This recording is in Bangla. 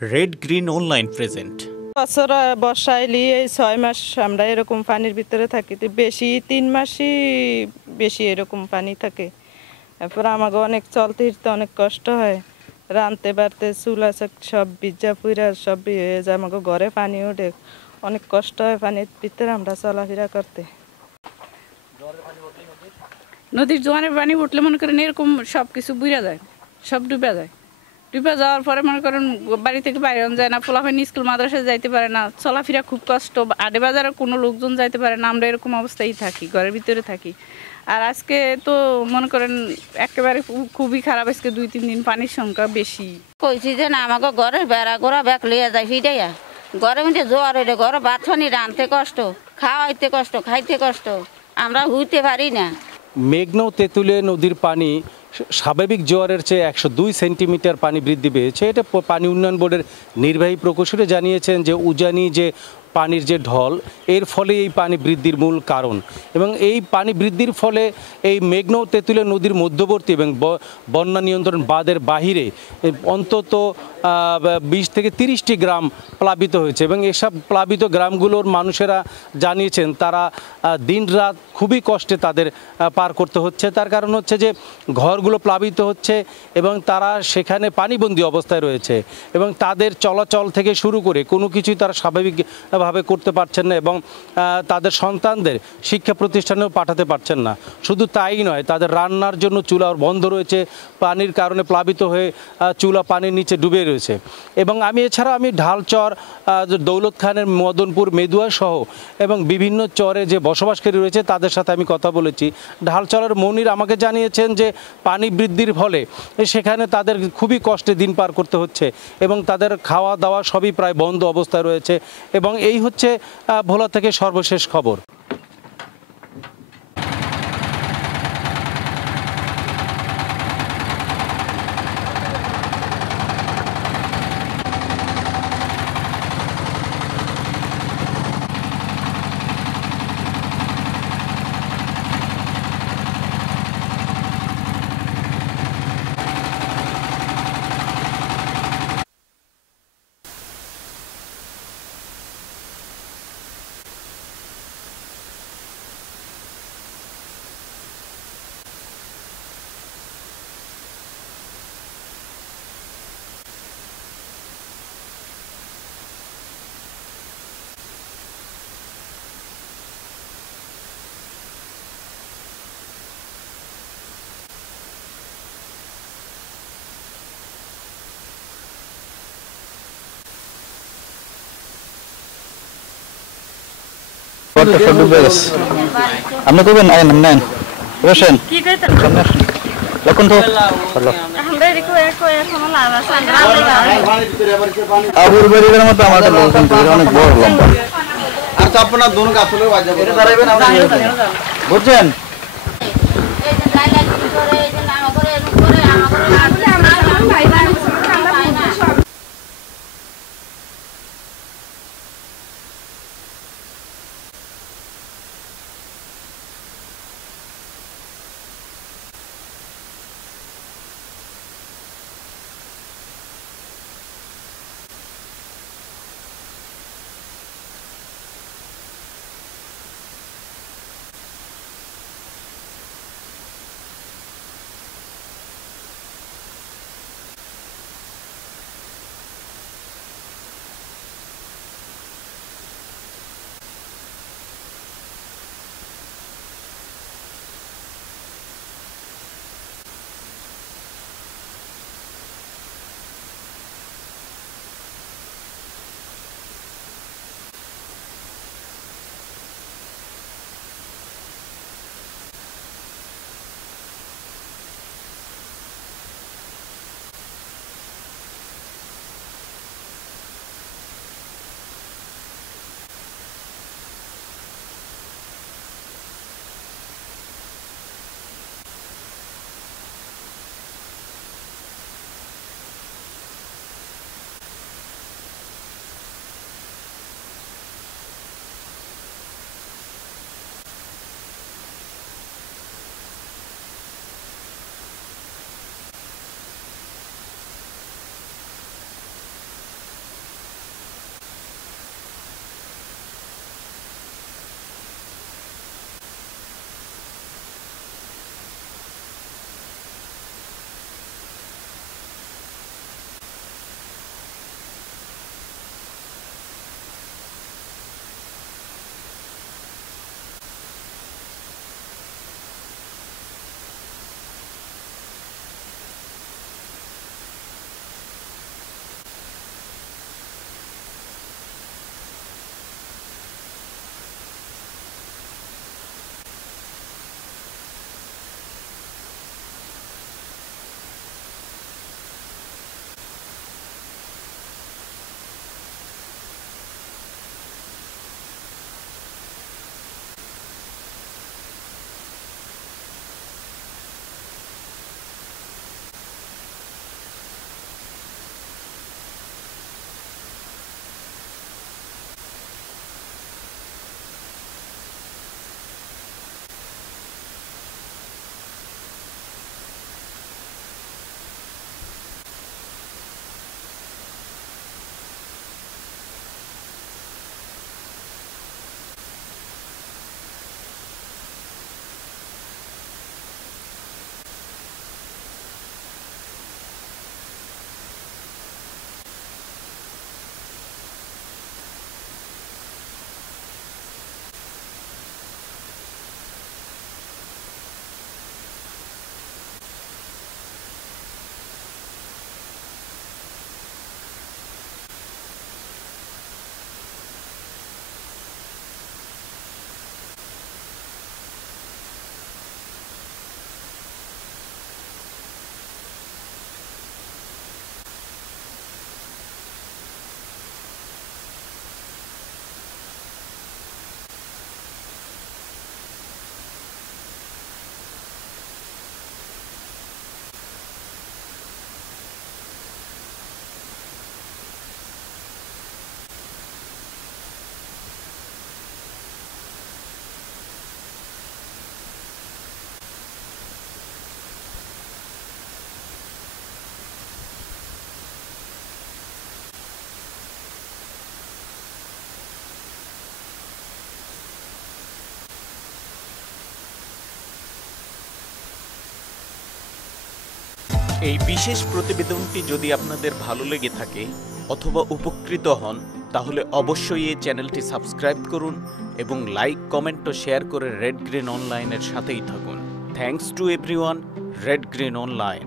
Red green online present. বছর বর্ষা এলে এই 6 মাস আমরা এরকম পানির ভিতরে থাকি, তো বেশি 3 মাসই বেশি এরকম পানি থাকে। তারপর আমাকে অনেক চলতে ফিরতে অনেক কষ্ট হয়, রাঁধতে বাড়তে চুলা সব ভিজা পুইরা সব হয়ে যায়, আমাকে ঘরে পানি ওঠে, অনেক কষ্ট হয় পানির ভিতরে আমরা চলাফেরা করতে। নদীর জোয়ারের পানি উঠলে মনে করেন এরকম সব কিছু বুইরা যায়, সব ডুবে যায়। ডুবে যাওয়ার পরে মনে করেন বাড়ি থেকে বাইরে যায় না, পোলাপানি স্কুল মাদ্রাসায় যাইতে পারে না, চলাফেরা খুব কষ্ট, আডে বাজারে কোনো লোকজন যাইতে পারে না, আমরা এরকম অবস্থায় থাকি, ঘরের ভিতরে থাকি। আর আজকে তো মনে করেন একেবারে খুবই খারাপ, আজকে 2-3 দিন পানির সংখ্যা বেশি। কইছি যে না আমাকে ঘরে বেড়া গোড়া ব্যাগ লিয়ে যায় ফিটাইয়া, ঘরে মধ্যে জোয়ার হইলে ঘরে ভাত পানি রাঁধতে কষ্ট, খাওয়াইতে কষ্ট, খাইতে কষ্ট, আমরা হইতে পারি না। মেঘনা ও তেঁতুলিয়া নদীর পানি স্বাভাবিক জোয়ারের চেয়ে 102 সেন্টিমিটার পানি বৃদ্ধি পেয়েছে। এটা পানি উন্নয়ন বোর্ডের নির্বাহী প্রকৌশলী জানিয়েছেন যে উজানি যে পানির যে ঢল, এর ফলে এই পানি বৃদ্ধির মূল কারণ। এবং এই পানি বৃদ্ধির ফলে এই মেঘনা ও তেঁতুলিয়া নদীর মধ্যবর্তী এবং বন্যা নিয়ন্ত্রণ বাঁধের বাহিরে অন্তত 20 থেকে 30টি গ্রাম প্লাবিত হয়েছে। এবং এসব প্লাবিত গ্রামগুলোর মানুষেরা জানিয়েছেন তারা দিনরাত খুবই কষ্টে তাদের পার করতে হচ্ছে। তার কারণ হচ্ছে যে ঘরগুলো প্লাবিত হচ্ছে এবং তারা সেখানে পানিবন্দী অবস্থায় রয়েছে এবং তাদের চলাচল থেকে শুরু করে কোনো কিছুই তারা স্বাভাবিকভাবে করতে পারছেন না এবং তাদের সন্তানদের শিক্ষা প্রতিষ্ঠানেও পাঠাতে পারছেন না। শুধু তাই নয়, তাদের রান্নার জন্য চুলা বন্ধ রয়েছে, পানির কারণে প্লাবিত হয়ে চুলা পানির নিচে ডুবে রয়েছে। এবং এছাড়াও আমি ঢালচর, দৌলত খানের মদনপুর, মেদুয়া সহ এবং বিভিন্ন চরে যে বসবাসকারী রয়েছে তাদের সাথে আমি কথা বলেছি। ঢালচরের মনির আমাকে জানিয়েছেন যে পানি বৃদ্ধির ফলে সেখানে তাদের খুবই কষ্টে দিন পার করতে হচ্ছে এবং তাদের খাওয়া দাওয়া সবই প্রায় বন্ধ অবস্থায় রয়েছে। এবং এই হচ্ছে ভোলা থেকে সর্বশেষ খবর। আপনি করবেন নেন রোশন লক্ষণ তো আবুর বাড়ির মতো আমার অনেক বড় লম্বা। আর তো আপনার দোনো আসলে বুঝছেন। এই বিশেষ প্রতিবেদনটি যদি আপনাদের ভালো লেগে থাকে অথবা উপকৃত হন তাহলে অবশ্যই এই চ্যানেলটি সাবস্ক্রাইব করুন এবং লাইক, কমেন্ট ও শেয়ার করে রেড গ্রিন অনলাইনের সাথেই থাকুন। Thanks to everyone, red green online.